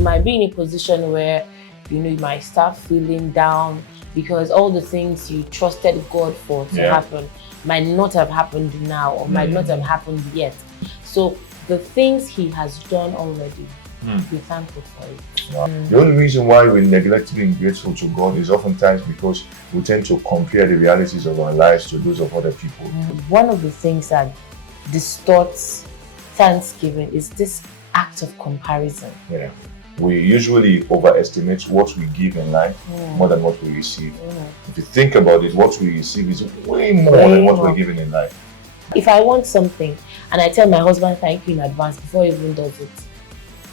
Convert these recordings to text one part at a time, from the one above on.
you might be in a position where, you might start feeling down because all the things you trusted God for to happen might not have happened now or might not have happened yet. So the things He has done already, be thankful for it. The only reason why we neglect being grateful to God is oftentimes because we tend to compare the realities of our lives to those of other people. One of the things that distorts thanksgiving is this act of comparison. Yeah. We usually overestimate what we give in life more than what we receive. If you think about it, what we receive is way more than what we're given in life. If I want something and I tell my husband thank you in advance before he even does it,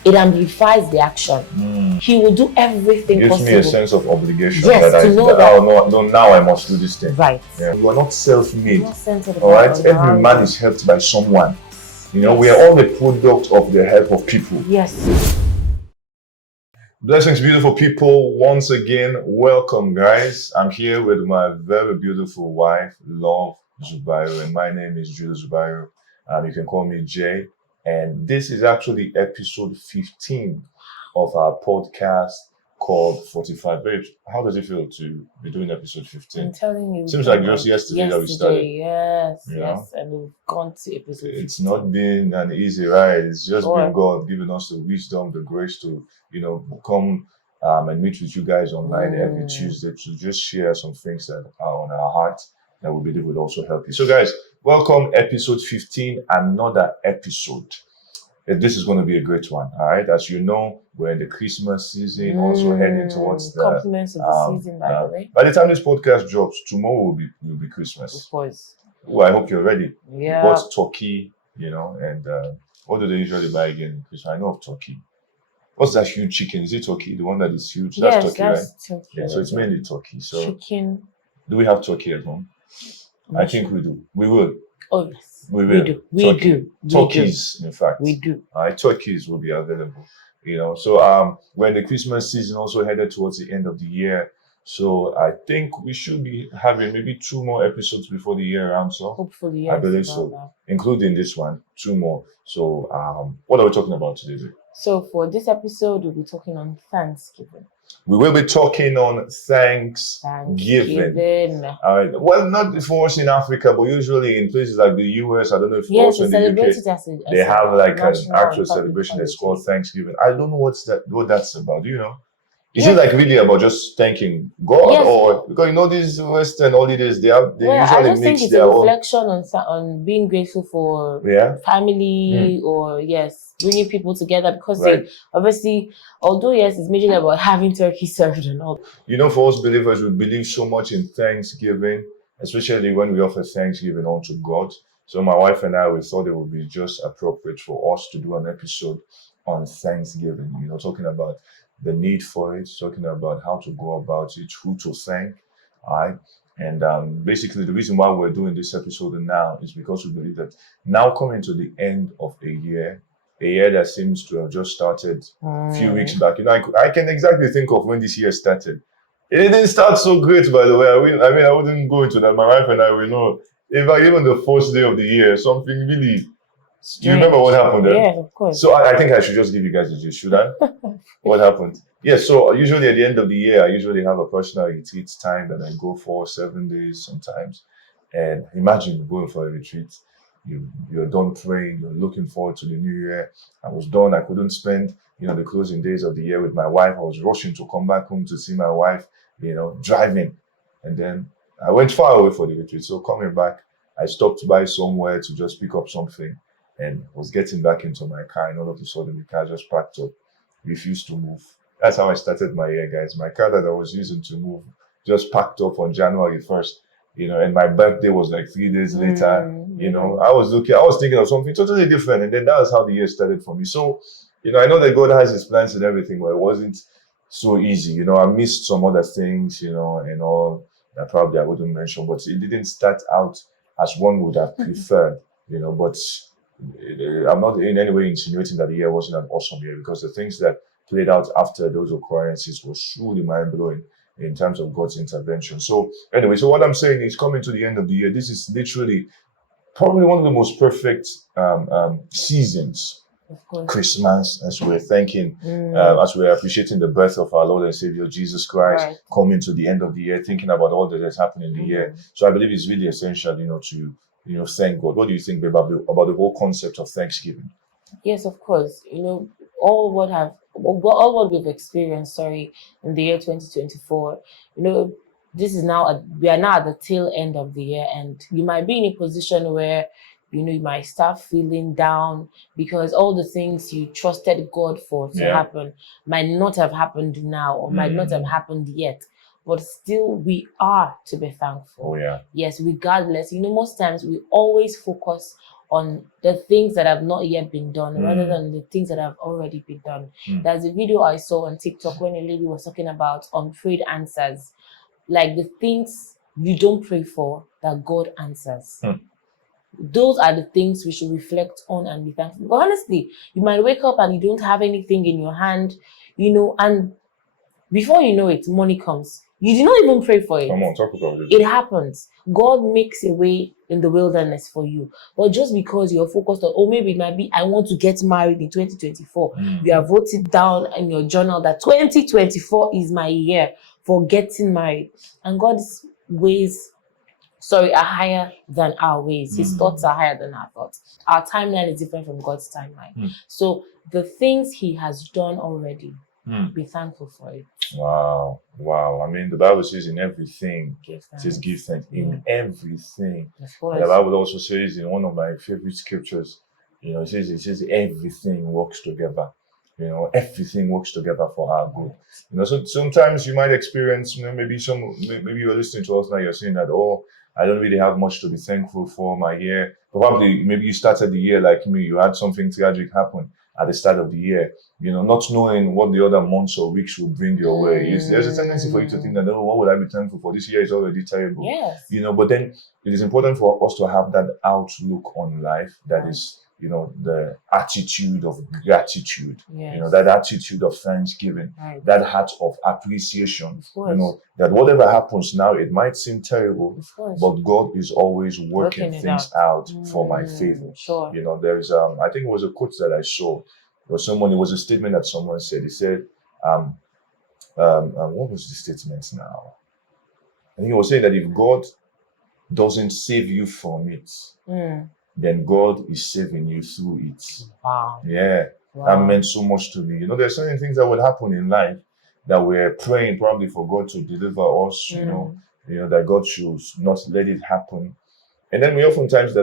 it amplifies the action. He will do everything possible. Gives me a sense of obligation. Yes, that to know that. No, now I must do this thing. Right. Yeah. You are not self-made. All right. Every man is helped by someone. We are all the product of the help of people. Yes. Blessings, beautiful people. Once again, welcome, guys. I'm here with my very beautiful wife, Love Zubairu, and my name is Zubairu. You can call me Jay. And this is actually episode 15 of our podcast called Fortify. Babe, how does it feel to be doing episode 15? I'm telling you. Seems like just yesterday that we started. Yes. And we've gone to episode 15. It's not been an easy ride. It's just been God giving us the wisdom, the grace to, come and meet with you guys online every Tuesday to just share some things that are on our heart that we believe will also help you. So guys, welcome episode 15, another episode. This is going to be a great one, all right? As you know, we're in the Christmas season, also heading towards the compliments of the season, by the way. By the time this podcast drops, tomorrow will be Christmas. Of course. Well, I hope you're ready. Yeah. We bought turkey, and what do they usually buy again in Christmas? I know of turkey. What's that huge chicken? Is it turkey? The one that is huge? That's turkey, right? Turkey. Yeah, so it's mainly turkey. So chicken. Do we have turkey at home? I think we do. We will. Oh, yes. We will. We do. Turkeys, in fact. We do. Turkeys will be available. So we're in the Christmas season, also headed towards the end of the year. So I think we should be having maybe 2 more episodes before the year rounds off. Hopefully, yes. I believe so. Including this one, 2 more. So what are we talking about today? So for this episode, we'll be talking on Thanksgiving. We will be talking on Thanksgiving. Well, not for us in Africa, but usually in places like the US, I don't know if also in the UK, they have like an actual celebration that's called Thanksgiving. I don't know what that's about. Do you know? Is it like really about just thanking God, or because these Western holidays they usually I just mix think it's their a reflection on being grateful for family or bringing people together because they obviously, although it's majorly about having turkey served and all. For us believers, we believe so much in Thanksgiving, especially when we offer Thanksgiving unto God. So my wife and I, we thought it would be just appropriate for us to do an episode on Thanksgiving. Talking about the need for it, talking about how to go about it, who to thank, all right? And basically the reason why we're doing this episode now is because we believe that now coming to the end of a year that seems to have just started a few weeks back. I can exactly think of when this year started. It didn't start so great, by the way. I wouldn't go into that. My wife and I will know. Even the first day of the year, something really... Do you remember what happened there? Yeah, of course. So I think I should just give you guys the gist, should I? What happened? So usually at the end of the year, I usually have a personal retreat time that I go for 7 days sometimes. And imagine going for a retreat. You're done praying, you're looking forward to the new year. I was done. I couldn't spend, the closing days of the year with my wife. I was rushing to come back home to see my wife, driving. And then I went far away for the retreat. So coming back, I stopped by somewhere to just pick up something. And was getting back into my car, and all of a sudden the car just packed up, refused to move. That's how I started my year, guys. My car that I was using to move just packed up on January 1st, and my birthday was like 3 days later. I was thinking of something totally different, and then that was how the year started for me. So, I know that God has His plans and everything, but it wasn't so easy. I missed some other things, and all that probably I wouldn't mention, but it didn't start out as one would have preferred, but I'm not in any way insinuating that the year wasn't an awesome year, because the things that played out after those occurrences was truly mind-blowing in terms of God's intervention. So anyway, what I'm saying is, coming to the end of the year, this is literally probably one of the most perfect seasons Of course. Christmas, as we're thanking, as we're appreciating the birth of our Lord and Savior Jesus Christ, Right. coming to the end of the year, thinking about all that has happened in the year. So I believe it's really essential, to thank God. What do you think about the whole concept of Thanksgiving? Yes, of course. All what we've experienced, sorry, in the year 2024, this is now we are now at the tail end of the year, and you might be in a position where you might start feeling down because all the things you trusted God for to happen might not have happened now or might not have happened yet. But still, we are to be thankful. Oh, yeah. Yes, regardless. Most times we always focus on the things that have not yet been done rather than the things that have already been done. There's a video I saw on TikTok when a lady was talking about unprayed answers, like the things you don't pray for that God answers. Those are the things we should reflect on and be thankful. But honestly, you might wake up and you don't have anything in your hand, and before you know it, money comes. You did not even pray for it. Come on, talk about it. It happens. God makes a way in the wilderness for you. But just because you're focused on, maybe it might be, I want to get married in 2024. You have wrote it down in your journal that 2024 is my year for getting married. And God's ways, are higher than our ways. His thoughts are higher than our thoughts. Our timeline is different from God's timeline. So the things he has done already, be thankful for it. Wow. I mean, the Bible says in everything, it says give thanks. In everything. Of course. And the Bible also says in one of my favorite scriptures, it says everything works together. Everything works together for our good. So sometimes you might experience, maybe you're listening to us now, you're saying that, I don't really have much to be thankful for my year. Probably, maybe you started the year like me, you had something tragic happen at the start of the year, not knowing what the other months or weeks will bring your way. There's a tendency for you to think that, what would I be thankful for? This year is already terrible. Yes. But then it is important for us to have that outlook on life that is, the attitude of gratitude, that attitude of thanksgiving, that heart of appreciation, that whatever happens now, it might seem terrible, but God is always working things out for my favor. Sure. There's, I think it was a quote that I saw, it was a statement that someone said. He said, what was the statement now? I think he was saying that if God doesn't save you from it, then God is saving you through it. Wow. Yeah. Wow. That meant so much to me. There's certain things that would happen in life that we're praying probably for God to deliver us, that God should not let it happen. And then we oftentimes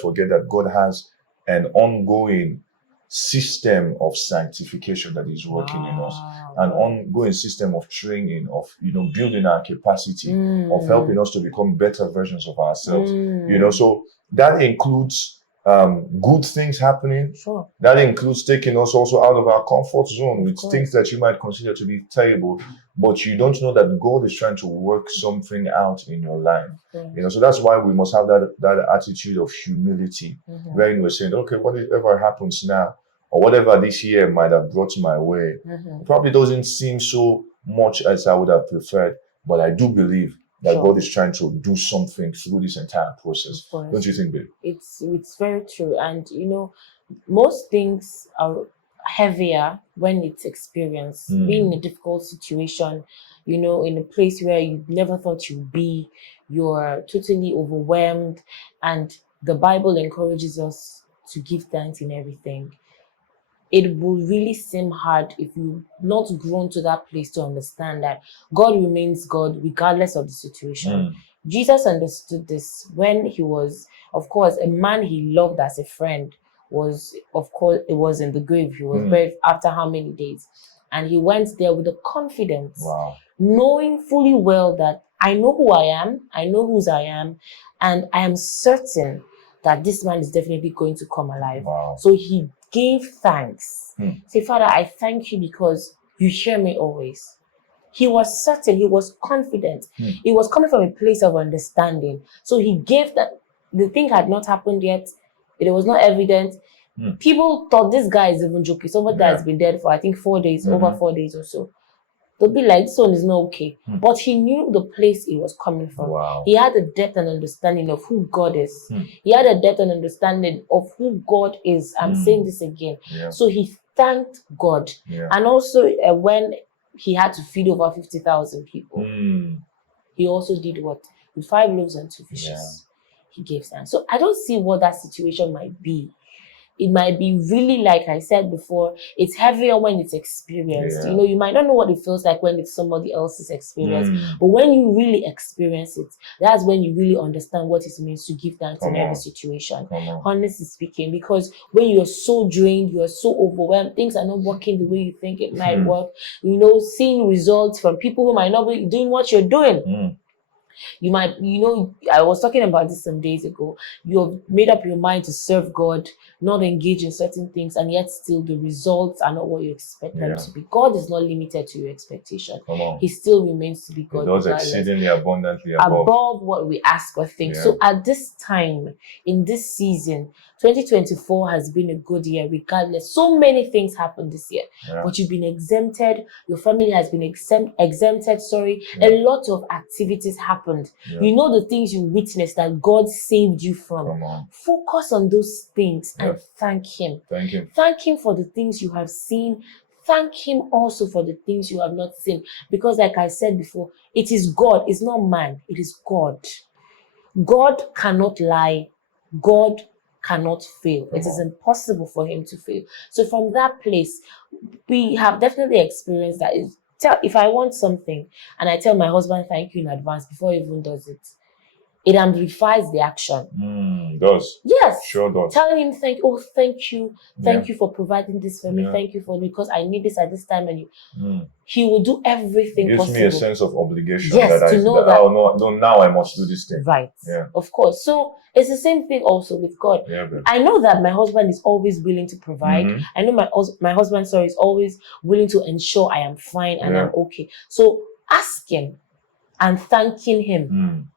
forget that God has an ongoing system of sanctification that is working in us, an ongoing system of training, of building our capacity, of helping us to become better versions of ourselves. So that includes good things happening. Sure. That includes taking us also out of our comfort zone with things that you might consider to be terrible, but you don't know that God is trying to work something out in your life. So that's why we must have that attitude of humility, where we're saying, okay, whatever happens now, or whatever this year might have brought my way, probably doesn't seem so much as I would have preferred, but I do believe that God is trying to do something through this entire process. Don't you think, babe? It's very true. And, most things are heavier when it's experienced. Being in a difficult situation, in a place where you never thought you'd be, you're totally overwhelmed. And the Bible encourages us to give thanks in everything. It will really seem hard if you've not grown to that place to understand that God remains God regardless of the situation. Jesus understood this when he was, of course, a man he loved as a friend was in the grave. He was buried after how many days? And he went there with the confidence, knowing fully well that I know who I am, I know whose I am, and I am certain that this man is definitely going to come alive. So he gave thanks. Say, Father, I thank you because you hear me always. He was certain, he was confident. He was coming from a place of understanding. So he gave that. The thing had not happened yet. It was not evident. People thought this guy is even joking. Somebody that has been dead for, I think, 4 days, over 4 days or so. they'll be like, this one is not okay. But he knew the place it was coming from. Wow. He had a depth and understanding of who God is. He had a depth and understanding of who God is. I'm saying this again. Yeah. So he thanked God. Yeah. And also when he had to feed over 50,000 people, he also did what? With 5 loaves and 2 fishes. Yeah. He gave thanks. So I don't see what that situation might be. It might be really, like I said before, it's heavier when it's experienced. Yeah. You know, you might not know what it feels like when it's somebody else's experience. But when you really experience it, that's when you really understand what it means to give thanks in every situation. Honestly speaking, because when you're so drained, you're so overwhelmed, things are not working the way you think it might work. You know, seeing results from people who might not be doing what you're doing. You might, you know, I was talking about this some days ago. You've made up your mind to serve God, not engage in certain things, and yet still the results are not what you expect them to be. God is not limited to your expectation. He still remains to be God. He does exceedingly abundantly above what we ask or think. So at this time, in this season, 2024 has been a good year regardless. So many things happened this year, but you've been exempted. Your family has been exempted. A lot of activities happened. You know the things you witnessed that God saved you from. Focus on those things and thank Him. Thank Him for the things you have seen. Thank Him also for the things you have not seen. Because like I said before, it is God. It's not man. It is God. God cannot lie. God cannot fail. It is impossible for Him to fail. So from that place, we have definitely experienced that. If I want something and I tell my husband thank you in advance before he even does it, it amplifies the action. Does. Yes. Sure does. Telling him thank you. Thank you for providing this for me. Thank you for me because I need this at this time, and he will do everything gives possible. Me a sense of obligation. Yes, that to know that. Oh no, now I must do this thing. Right. Yeah. Of course. So it's the same thing also with God. Yeah, I know that my husband is always willing to provide. I know my husband, is always willing to ensure I am fine and I'm okay. So asking and thanking him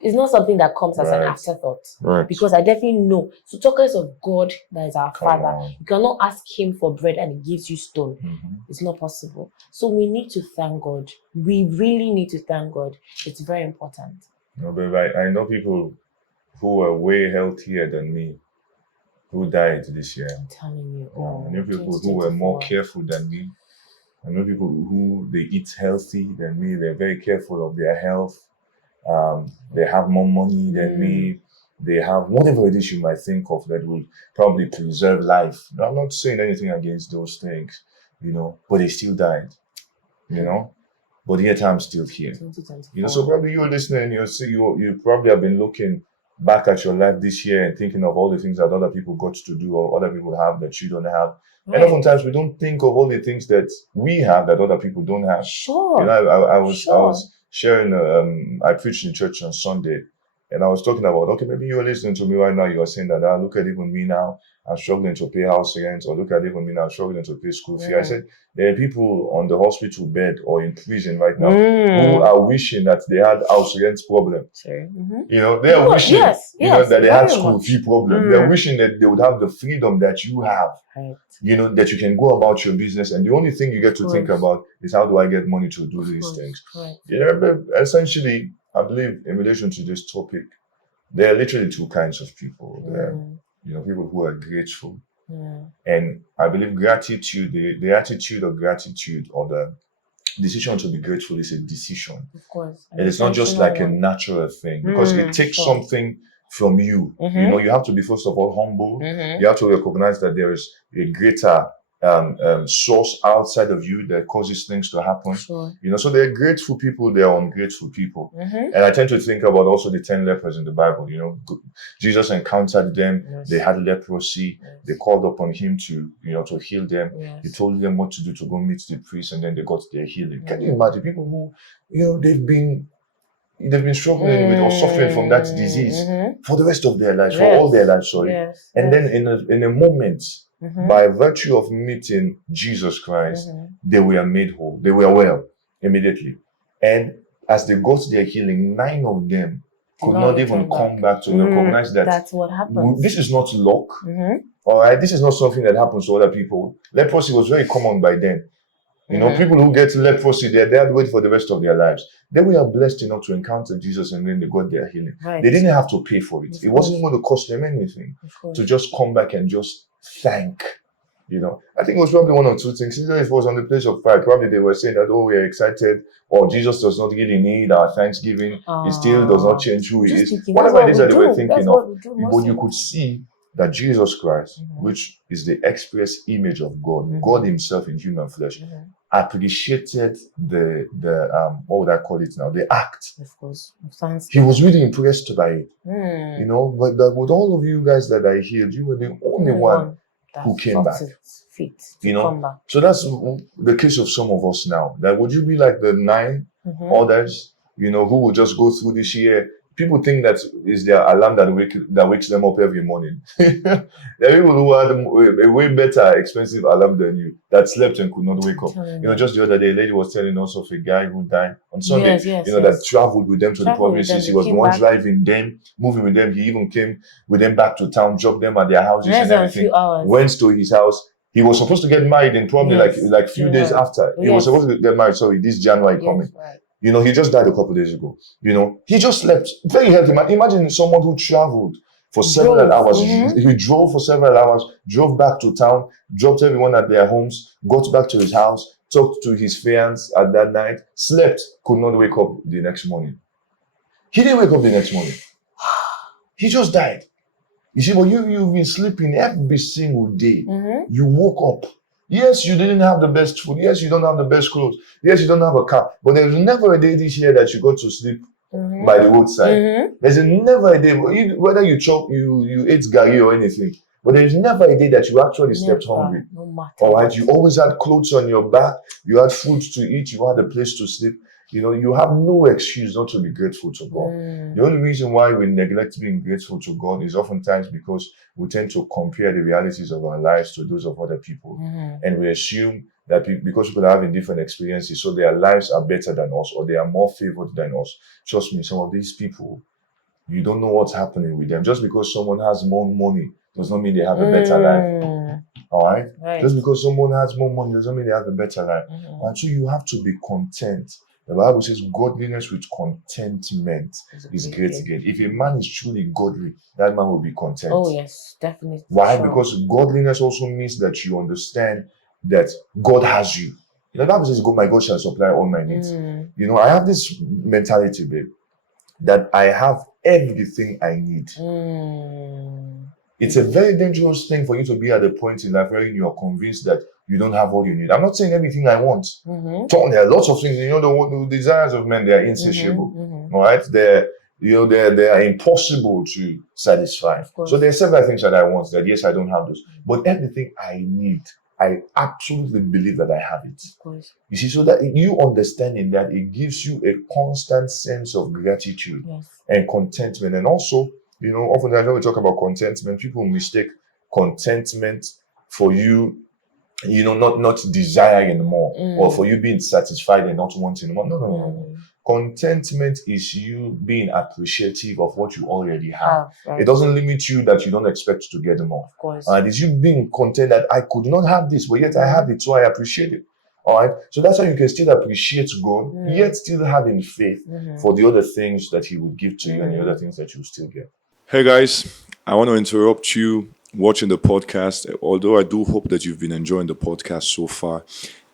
is not something that comes as an afterthought. Because I definitely know. So talkers of God that is our Father. You cannot ask him for bread and he gives you stone. It's not possible. So we need to thank God. We really need to thank God. It's very important. No, but I know people who are way healthier than me who died this year. I'm telling you. I know people who were more careful than me. I know people who they eat healthy than me. They're very careful of their health. They have more money than me. They have whatever it is you might think of that will probably preserve life. I'm not saying anything against those things, but they still died, But yet I'm still here. So probably you're listening, you probably have been looking back at your life this year and thinking of all the things that other people got to do or other people have that you don't have. And oftentimes we don't think of all the things that we have that other people don't have. Sure. I was sharing, I preached in church on Sunday, and I was talking about, okay, maybe you're listening to me right now, you're saying that, look at even me now, I'm struggling to pay house rent, or look at even me now, I'm struggling to pay school fee. I said, there are people on the hospital bed or in prison right now who are wishing that they had house rent problem. They are wishing that they had school fee problem. They're wishing that they would have the freedom that you have. That you can go about your business, and the only thing you get to think about is how do I get money to do these things. But essentially, I believe in relation to this topic, there are literally two kinds of people. There are, people who are grateful, and I believe gratitude, the attitude of gratitude or the decision to be grateful is a decision. Of course, and it's not just like a natural thing because it takes something from you. You have to be first of all humble. You have to recognize that there is a greater source outside of you that causes things to happen. So there are grateful people, there are ungrateful people. And I tend to think about also the 10 lepers in the Bible. Jesus encountered them. They had leprosy. They called upon him to heal them. He told them what to do to go meet the priest, and then they got their healing. Can you imagine people who they've been struggling with or suffering from that disease for the rest of their lives, for all their lives, and then in a moment, by virtue of meeting Jesus Christ, they were made whole. They were well immediately. And as they got their healing, 9 of them could not even come back to recognize that that's what happens. This is not luck. All right, this is not something that happens to other people. Leprosy was very common by then. You know, people who get leprosy, they're there to wait for the rest of their lives. Then we are blessed enough to encounter Jesus and then they got their healing. Right. They didn't have to pay for it. Of It course. wasn't going to cost them anything Of course. to just come back and just thank. You know, I think it was probably one or two things. Either it was on the place of pride. Probably they were saying that, oh, we are excited, or Jesus does not really need our thanksgiving. He still does not change who he Just is. thinking, Whatever that's it is what that we they were do. thinking That's of. what we do But most you of could the see that Jesus Christ, which is the express image of God, God Himself in human flesh, appreciated the what would I call it now? The act. Of course. He was really impressed by it. You know, but that with all of you guys that I healed, you were the only one who came back. You know, so that's the case of some of us now. That would you be like the 9 others, you know, who will just go through this year? People think that is their alarm that wakes them up every morning. There are people who had a way better expensive alarm than you that slept and could not wake up. You know, just the other day, a lady was telling us of a guy who died on Sunday. That traveled with them to the provinces. He was the one driving them, moving with them. He even came with them back to town, dropped them at their houses and everything. Went to his house. He was supposed to get married in probably like few days after. He was supposed to get married. Sorry, this January coming. Right. You know, he just died a couple of days ago. You know, he just slept. Very healthy man. Imagine someone who traveled for several hours. He drove for several hours, drove back to town, dropped everyone at their homes, got back to his house, talked to his fiancé at that night, slept, could not wake up the next morning. He didn't wake up the next morning. He just died. You see, but you've been sleeping every single day. You woke up. Yes, you didn't have the best food. Yes, you don't have the best clothes. Yes, you don't have a car. But there's never a day this year that you got to sleep by the roadside. There's never a day, whether you ate gari or anything, but there's never a day that you actually slept hungry. No matter. All right, you always had clothes on your back. You had food to eat. You had a place to sleep. You know, you have no excuse not to be grateful to God. The only reason why we neglect being grateful to God is oftentimes because we tend to compare the realities of our lives to those of other people. And we assume that because people are having different experiences, so their lives are better than us or they are more favored than us. Trust me, some of these people, you don't know what's happening with them. Just because someone has more money does not mean they have a better life. All right? Just because someone has more money doesn't mean they have a better life. And so you have to be content. The Bible says godliness with contentment is great gain. If a man is truly godly, that man will be content. Oh yes, definitely. Why? Because godliness also means that you understand that God has you. You know, the Bible says, my God shall supply all my needs. You know, I have this mentality, babe, that I have everything I need. It's a very dangerous thing for you to be at a point in life where you are convinced that you don't have all you need. I'm not saying everything I want. There are lots of things. You know, the desires of men, they are insatiable. All right, they are impossible to satisfy. So there are several things that I want that yes, I don't have those, but everything I need, I absolutely believe that I have it. Of course. You see, so that you understanding that it gives you a constant sense of gratitude and contentment, and also, you know, oftentimes when we talk about contentment, people mistake contentment for you. You know, not desiring more, or for you being satisfied and not wanting more. No. Contentment is you being appreciative of what you already have. It doesn't limit you that you don't expect to get more. Of course. It's you being content that I could not have this, but yet I have it, so I appreciate it. All right. So that's how you can still appreciate God, yet still having faith for the other things that He will give to you and the other things that you still get. Hey guys, I want to interrupt you watching the podcast, although I do hope that you've been enjoying the podcast so far.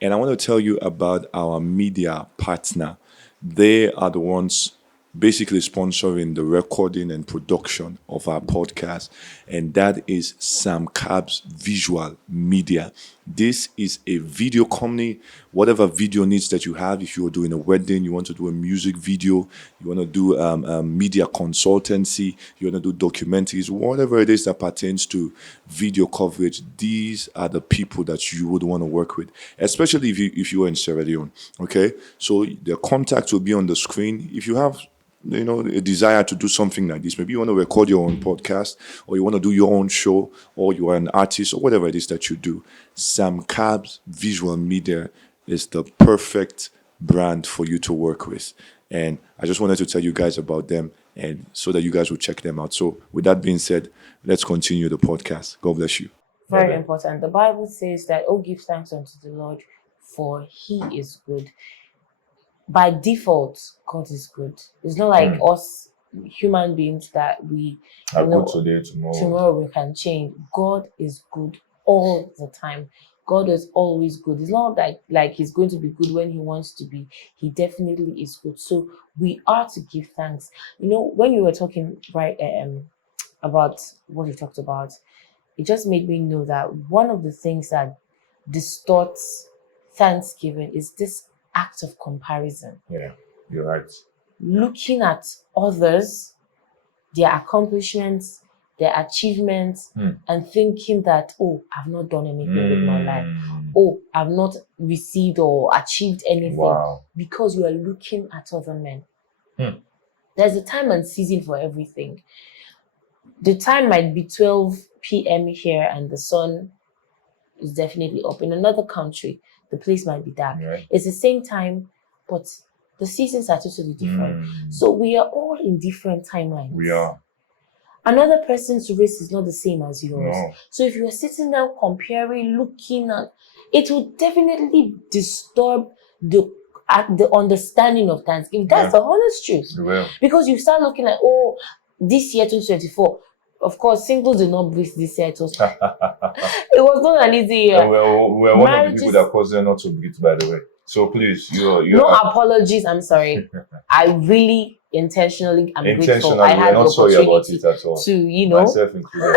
And I want to tell you about our media partner. They are the ones basically sponsoring the recording and production of our podcast, and that is Sam Cab's Visual Media. This is a video company. Whatever video needs that you have, if you're doing a wedding, you want to do a music video, you want to do media consultancy, you want to do documentaries, whatever it is that pertains to video coverage, these are the people that you would want to work with, especially if you are in Sierra Leone. Okay, so the contact will be on the screen. If you have a desire to do something like this, maybe you want to record your own podcast, or you want to do your own show, or you are an artist, or whatever it is that you do, Sam Cab's Visual Media is the perfect brand for you to work with. And I just wanted to tell you guys about them, and so that you guys will check them out. So with that being said, let's continue the podcast. God bless you. Very important. The Bible says that, oh, give thanks unto the Lord, for He is good. By default, God is good. It's not like us human beings that we Are good today, tomorrow we can change. God is good all the time. God is always good. It's not like He's going to be good when He wants to be. He definitely is good. So we are to give thanks. When you were talking about what you talked about, it just made me know that one of the things that distorts Thanksgiving is this act of comparison. Yeah, you're right. Looking at others, their accomplishments, their achievements, and thinking that, oh, I've not done anything with my life. Oh, I've not received or achieved anything. Wow. Because you are looking at other men. There's a time and season for everything. The time might be 12 p.m. here and the sun is definitely up. In another country, the place might be dark. Right. It's the same time, but the seasons are totally different. So we are all in different timelines. We are. Another person's race is not the same as yours. No. So if you're sitting down comparing, looking at, it will definitely disturb the understanding of Thanksgiving. That's the honest truth. It will. Because you start looking at, this year 2024, of course, singles did not breathe this year. It was not an easy year. We're one of the people that caused them not to breathe, by the way. So please, you're no apologies. I'm sorry. I really intentionally am grateful. I had the not sorry about opportunity it at all. to, Myself included.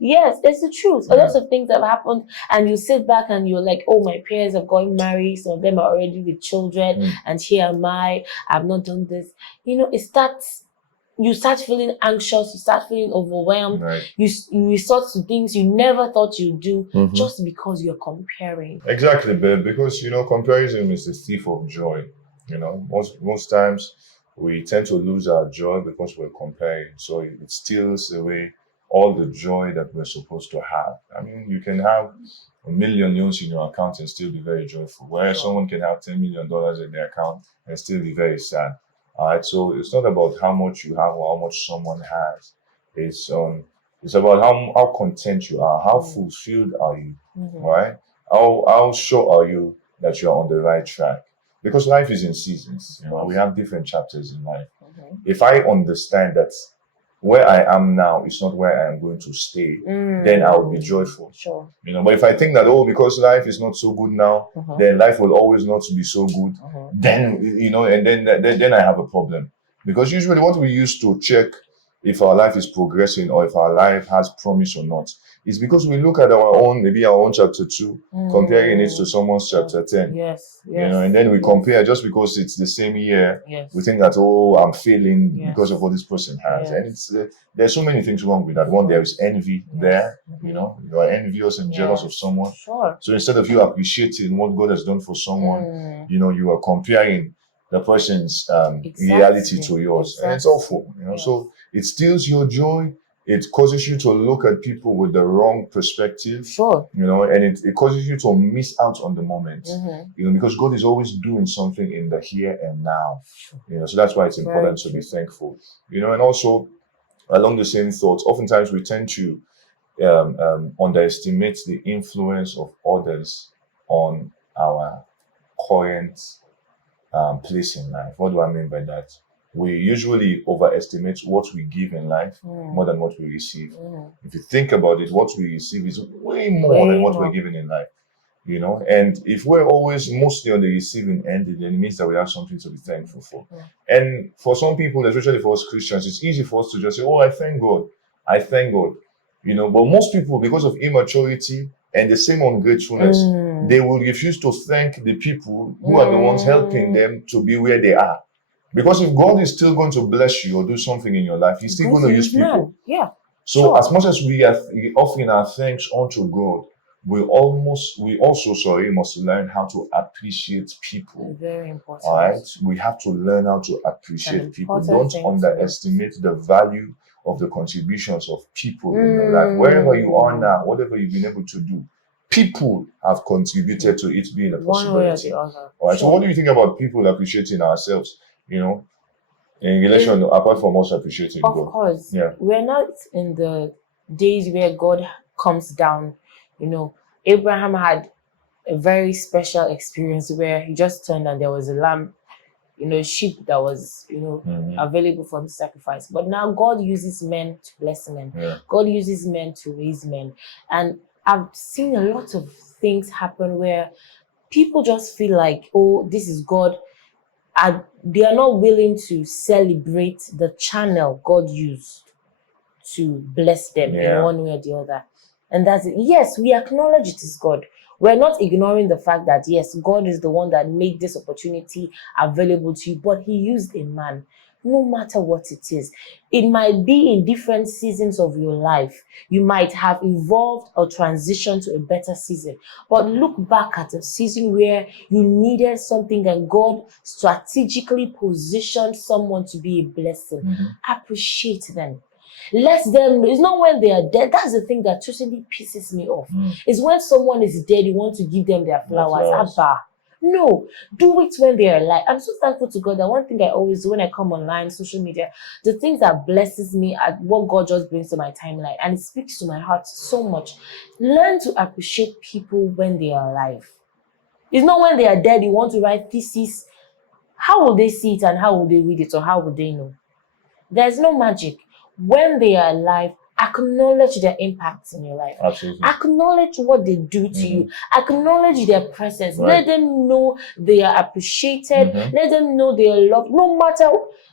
Yes, it's the truth. A lot of things have happened, and you sit back and you're like, oh, my peers have gotten married. Some of them are already with children, and here am I. I've not done this. You start feeling anxious, you start feeling overwhelmed, Right. you resort to things you never thought you'd do just because you're comparing. Exactly, babe, because comparison is the thief of joy. Most times we tend to lose our joy because we're comparing. So it steals away all the joy that we're supposed to have. I mean, you can have $1 million in your account and still be very joyful, whereas someone can have $10 million in their account and still be very sad. All right, so it's not about how much you have or how much someone has. It's about how content you are, how fulfilled are you, right? How sure are you that you're on the right track? Because life is in seasons. We have different chapters in life. If I understand that where I am now is not where I am going to stay, then I will be joyful. Sure. But if I think that, because life is not so good now, then life will always not be so good, then, and then I have a problem. Because usually what we use to check if our life is progressing or if our life has promise or not is because we look at maybe our own chapter 2, comparing it to someone's chapter 10. Yes. And then we compare just because it's the same year. Yes. We think that, I'm failing because of what this person has. Yes. And there's so many things wrong with that. One, there is envy there. You are envious and jealous of someone. Sure. So instead of you appreciating what God has done for someone, you are comparing the person's reality to yours. And it's awful. So it steals your joy. It causes you to look at people with the wrong perspective. Sure. And it causes you to miss out on the moment. Because God is always doing something in the here and now. So that's why it's important to be thankful. And also along the same thoughts, oftentimes we tend to underestimate the influence of others on our current place in life. What do I mean by that? We usually overestimate what we give in life more than what we receive. If you think about it, what we receive is way more than what we're giving in life. And if we're always mostly on the receiving end, then it means that we have something to be thankful for. And for some people, especially for us Christians, it's easy for us to just say, I thank God. I thank God. But most people, because of immaturity and the same ungratefulness, they will refuse to thank the people who are the ones helping them to be where they are. Because if God is still going to bless you or do something in your life, He's still going to use people. Yeah. So as much as we are offering our thanks unto God, we also must learn how to appreciate people. Very important. All right, we have to learn how to appreciate people. Don't underestimate the value of the contributions of people in your life. Wherever you are now, whatever you've been able to do, people have contributed to it being a possibility. One way or the other. All right. So what do you think about people appreciating ourselves? In relation, apart from us appreciating God. Of course. Yeah. We're not in the days where God comes down. Abraham had a very special experience where he just turned and there was a lamb, sheep that was, available for him to sacrifice. But now God uses men to bless men. Yeah. God uses men to raise men. And I've seen a lot of things happen where people just feel like, oh, this is God. And they are not willing to celebrate the channel God used to bless them in Yeah. one way or the other. And that's it. Yes, we acknowledge it is God. We're not ignoring the fact that, yes, God is the one that made this opportunity available to you, but he used a man, no matter what it is. It might be in different seasons of your life. You might have evolved or transitioned to a better season. But look back at a season where you needed something and God strategically positioned someone to be a blessing. Appreciate them. Let them, it's not when they are dead. That's the thing that totally pisses me off. It's when someone is dead, you want to give them their flowers. Abba. No, do it when they are alive. I'm so thankful to God that one thing I always do when I come online, social media, the things that blesses me at what God just brings to my timeline, and it speaks to my heart so much. Learn to appreciate people when they are alive. It's not when they are dead, you want to write thesis. How will they see it and how will they read it, or how will they know? There's no magic. When they are alive, acknowledge their impact in your life. Absolutely. Acknowledge what they do to you. Acknowledge their presence. Right. Let them know they are appreciated. Let them know they are loved. No matter,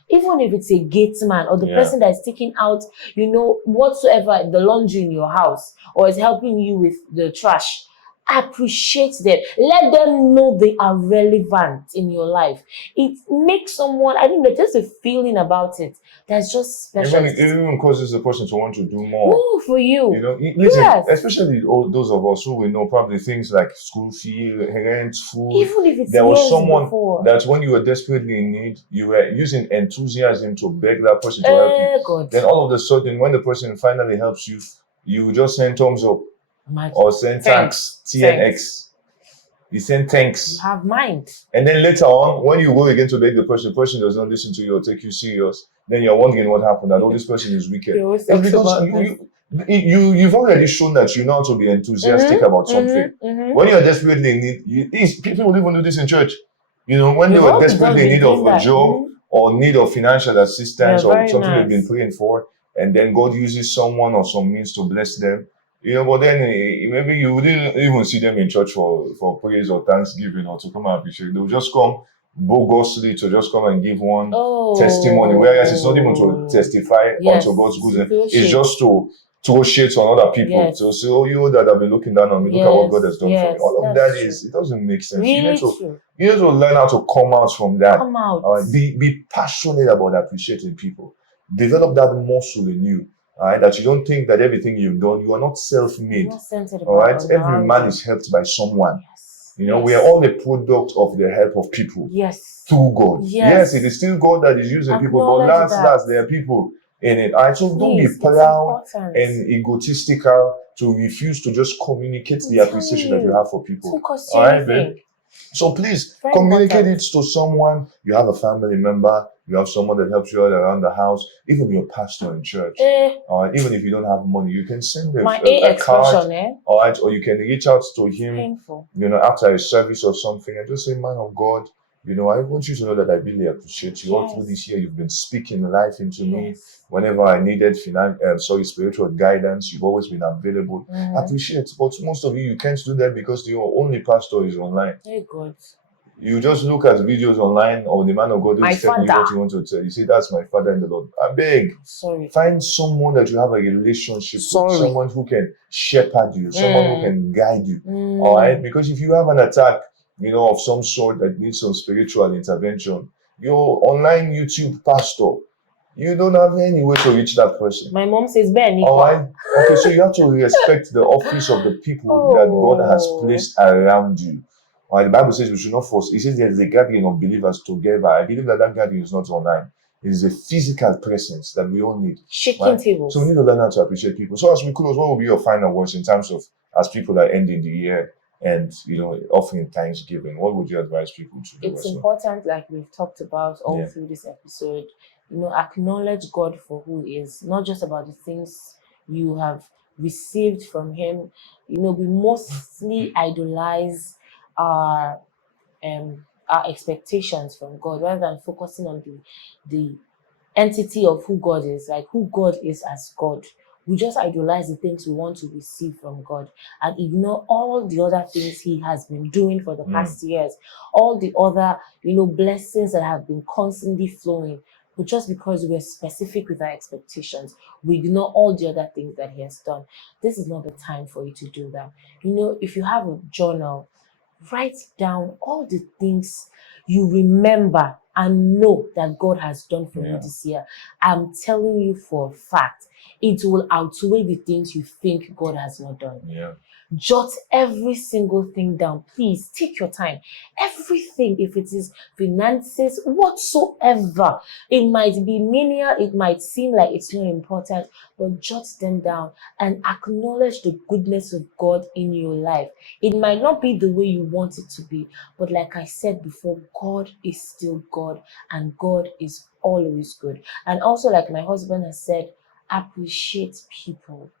even if it's a gate man or the person that is taking out, whatsoever, the laundry in your house, or is helping you with the trash. Appreciate them. Let them know they are relevant in your life. It makes someone, I think, there's just a feeling about it that's just special. It even causes the person to want to do more. More for you. Listen, Yes. especially those of us who we know probably things like school fee, rent, food. Even if it's there was years someone before. that when you were desperately in need, you were using enthusiasm to beg that person to help you. God. Then all of a sudden, when the person finally helps you, you just send thumbs up. Imagine. Or send thanks, TNX. You send thanks. You have mind. And then later on, when you go again to beg the person does not listen to you or take you serious, then you're wondering what happened. That this person is wicked. It's because you've already shown that you know how to be enthusiastic about something. When you're desperately in need, people will even do this in church. When they were desperately in need of a job or need of financial assistance or something they've been praying for, and then God uses someone or some means to bless them. But then maybe you wouldn't even see them in church for praise or thanksgiving or to come and appreciate. They'll just come bogusly to just come and give one testimony, whereas it's not even to testify unto God's goodness. It's just to throw shades on other people. To say, that have been looking down on me, look at what God has done for me. All of that it doesn't make sense. Really you need to learn how to come out from that. Come out. Be passionate about appreciating people. Develop that muscle in you. That you don't think that everything you've done, you are not self-made. All right, every man is helped by someone. We are all a product of the help of people. Yes. Through God. Yes, it is still God that is using people, but last there are people in it. All right, so don't be proud and egotistical to refuse to just communicate the appreciation that you have for people. All right, babe. So please communicate it to someone. You have a family member, you have someone that helps you out around the house, even your pastor in church. Even if you don't have money, you can send a card. All right, or you can reach out to him, after a service or something, and just say, "Man of God, I want you to know that I really appreciate you. All through this year, you've been speaking life into me. Whenever I needed spiritual guidance, you've always been available. Appreciate." But most of you can't do that because your only pastor is online. Hey God. You just look at videos online or the man of God is telling you what you want to tell. You say, "That's my father in the Lord." I beg. Find someone that you have a relationship with, someone who can shepherd you, someone who can guide you. All right? Because if you have an attack, of some sort that needs some spiritual intervention, your online YouTube pastor, you don't have any way to reach that person. My mom says, "Ben, all right? Okay, so you have to respect the office of the people that God has placed around you. All right, the Bible says we should not force. It says there's a gathering of believers together. I believe that gathering is not online. It is a physical presence that we all need. Shaking tables. So we need to learn how to appreciate people. So as we close, what will be your final words in terms of, as people are ending the year and offering thanksgiving? What would you advise people to do? It's important, like we've talked about all through this episode. Acknowledge God for who He is, not just about the things you have received from Him. We mostly idolize our our expectations from God rather than focusing on the entity of who God is, like who God is as God. We just idolize the things we want to receive from God and ignore all the other things He has been doing for the past years, all the other, blessings that have been constantly flowing. But just because we're specific with our expectations, we ignore all the other things that He has done. This is not the time for you to do that. If you have a journal, write down all the things you remember and know that God has done for you this year. I'm telling you for a fact, it will outweigh the things you think God has not done. Yeah. Jot every single thing down. Please take your time. Everything, if it is finances, whatsoever. It might be menial, it might seem like it's not important, but jot them down and acknowledge the goodness of God in your life. It might not be the way you want it to be, but like I said before, God is still God and God is always good. And also, like my husband has said, appreciate people.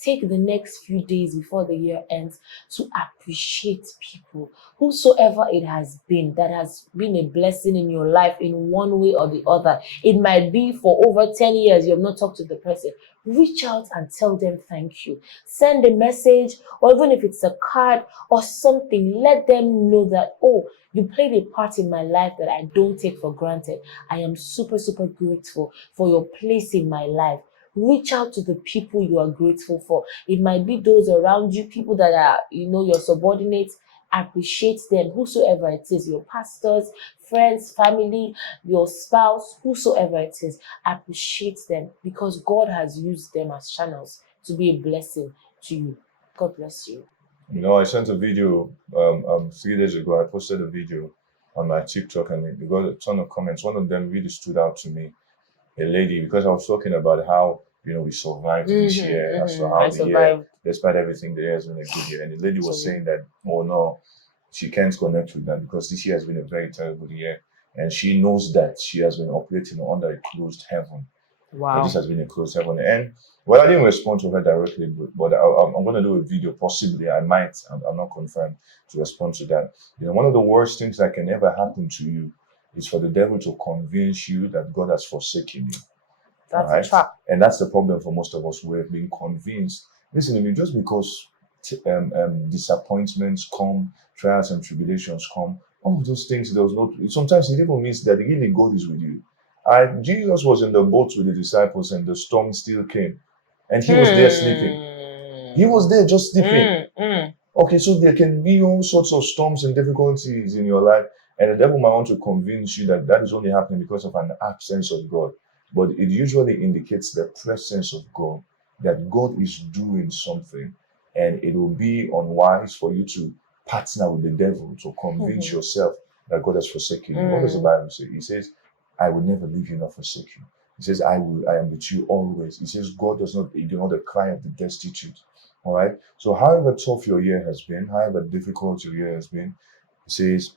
Take the next few days before the year ends to appreciate people, whosoever it has been, that has been a blessing in your life in one way or the other. It might be for over 10 years you have not talked to the person. Reach out and tell them thank you. Send a message, or even if it's a card or something, let them know that, oh, you played a part in my life that I don't take for granted. I am super, super grateful for your place in my life. Reach out to the people you are grateful for. It might be those around you, people that are, your subordinates. Appreciate them, whosoever it is, your pastors, friends, family, your spouse, whosoever it is. Appreciate them because God has used them as channels to be a blessing to you. God bless you. I sent a video 3 days ago. I posted a video on my TikTok and it got a ton of comments. One of them really stood out to me. A lady, because I was talking about how we survived this year, as to how the year, despite everything, the year has been a good year. And the lady was saying that, oh no, she can't connect with that because this year has been a very terrible year, and she knows that she has been operating under a closed heaven. Wow. This has been a closed heaven. And well, I didn't respond to her directly, but I'm going to do a video. Possibly, I might. I'm not confirmed to respond to that. One of the worst things that can ever happen to you is for the devil to convince you that God has forsaken you. That's a trap. And that's the problem for most of us. We're being convinced. Listen to me, just because disappointments come, trials and tribulations come, all of those things, sometimes it even means that really God is with you. Jesus was in the boat with the disciples and the storm still came. And he was there sleeping. He was there just sleeping. Okay, so there can be all sorts of storms and difficulties in your life. And the devil might want to convince you that that is only happening because of an absence of God. But it usually indicates the presence of God, that God is doing something. And it will be unwise for you to partner with the devil to convince yourself that God has forsaken you. What does the Bible say? He says, I will never leave you nor forsake you. He says, I am with you always. He says, God does not ignore the cry of the destitute. All right. So however tough your year has been, however difficult your year has been, he says,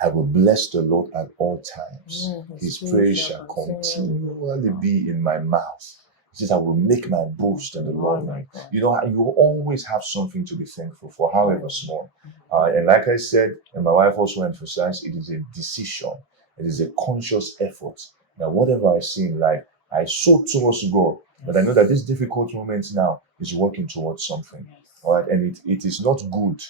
I will bless the Lord at all times. His praise shall continually be in my mouth. He says, I will make my boast in the Lord. You will always have something to be thankful for, however small. And like I said, and my wife also emphasized, it is a decision. It is a conscious effort. That whatever I see in life, I sow towards God. But I know that this difficult moment now is working towards something. All right. And it is not good.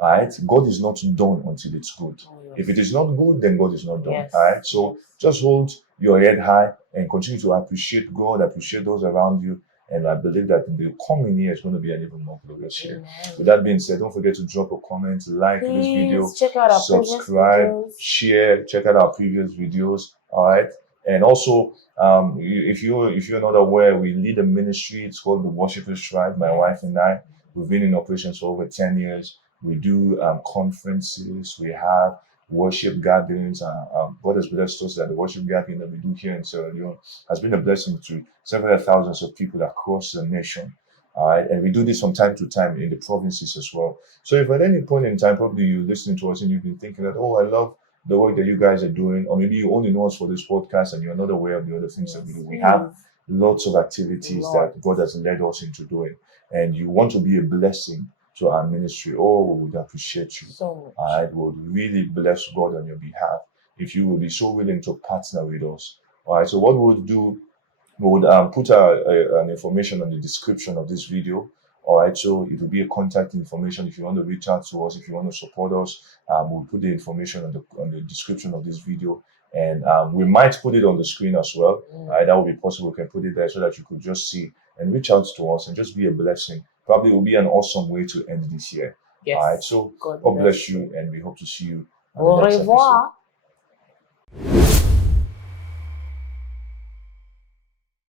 All right. God is not done until it's good. If it is not good, then God is not done. All right. So just hold your head high and continue to appreciate God, appreciate those around you. And I believe that the coming year is going to be an even more glorious year. With that being said, don't forget to drop a comment, like this video, subscribe, share, check out our previous videos. All right. And also, if you're not aware, we lead a ministry. It's called the Worshipers Tribe. My wife and I, we've been in operations for over 10 years. We do conferences. We have worship gatherings. God has blessed us that the worship gathering that we do here in Sierra Leone has been a blessing to several thousands of people across the nation. And we do this from time to time in the provinces as well. So if at any point in time, probably you're listening to us and you've been thinking that, oh, I love the work that you guys are doing, or maybe you only know us for this podcast and you're not aware of the other things that we do. We have lots of activities that God has led us into doing, and you want to be a blessing to our ministry. Oh, we would appreciate you. So All right, we would really bless God on your behalf if you would be so willing to partner with us. All right, so what we would do, we would put an information on the description of this video. All right, so it will be a contact information if you want to reach out to us, if you want to support us. We'll put the information on the description of this video, and we might put it on the screen as well. All right, that will be possible. We can put it there so that you could just see and reach out to us and just be a blessing. Probably will be an awesome way to end this year. yes. All right, so God bless you, and we hope to see you on Au the next episode. revoir.